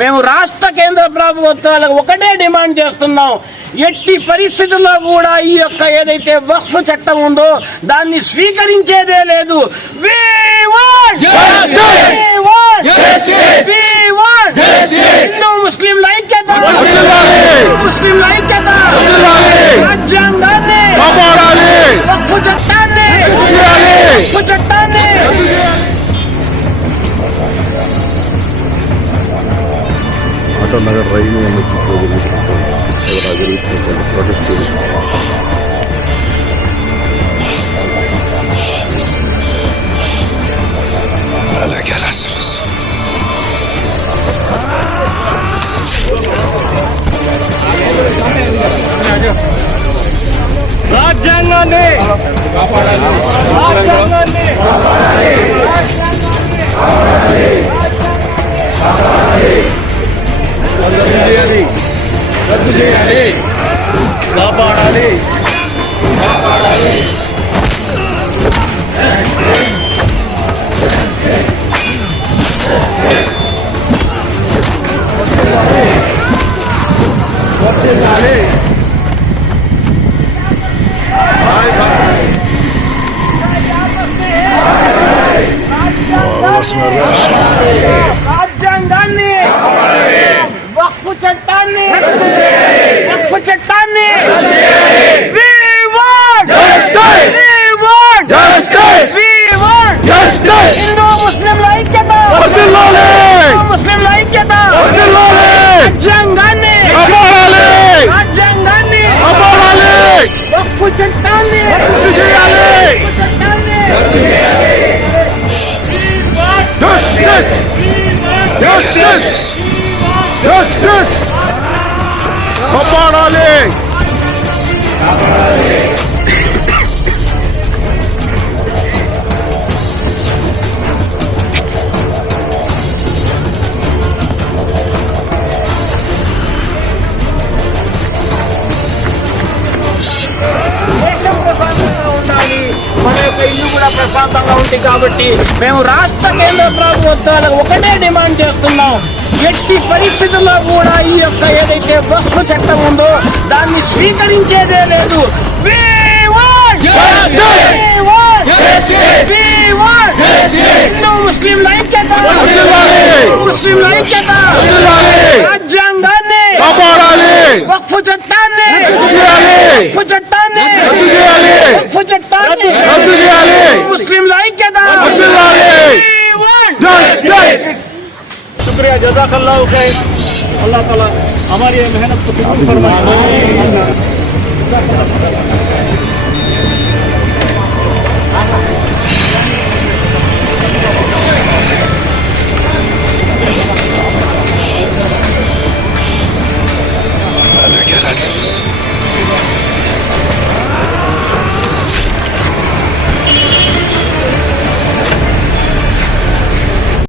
మేము రాష్ట్ర కేంద్ర ప్రభుత్వాలకు ఒకటే డిమాండ్ చేస్తున్నాం, ఎట్టి పరిస్థితుల్లో కూడా ఈ యొక్క ఏదైతే వక్ఫ్ చట్టం ఉందో దాన్ని స్వీకరించేదే లేదు. హిందూ ముస్లింల ఐక్యత, ముస్లింల ఐక్యత, రాజ్యాంగాన్ని, వక్ఫ్ చట్టాన్ని, వక్ఫ్ చట్టాన్ని. ఆటో నగర్ రైలు జరుగుతున్నటువంటి ప్రొటెస్ట్ రాజ్యాంగాన్ని, రాజ్యాంగాన్ని రద్దు చేయాలి, కాపాడాలి, కాపాడాలి. రాజ్యాంగాన్ని, వక్ఫ్ చట్టాన్ని, వక్ఫ్ చట్టాన్ని. హిందూ ముస్లింల ఐక్యత, ముస్లింల ఐక్యత, రాజ్యాంగాన్ని, రాజ్యాంగాన్ని, వక్ఫ్ చట్టాన్ని, కాపాడాలి. మన యొక్క ఇల్లు కూడా ప్రశాంతంగా ఉంది. కాబట్టి మేము రాష్ట్ర కేంద్ర ప్రభుత్వాలకు ఒకటే డిమాండ్ చేస్తున్నాం, ఎట్టి పరిస్థితుల్లో కూడా ఈ యొక్క ఏదైతే వక్ఫ్ చట్టం ఉందో దాన్ని స్వీకరించేదే లేదు. హిందూ ముస్లింల ఐక్యత, ముస్లింల ఐక్యత, రాజ్యాంగాన్ని, వక్ఫ్ చట్టాన్ని, వక్ఫ్ చట్టాన్ని, వక్ఫ్ చట్టాన్ని, ముస్లింల ఐక్యత. शुक्रिया, जज़ाकल्लाहु खैर। अल्लाह ताला हमारी मेहनत को कबूल फरमाए।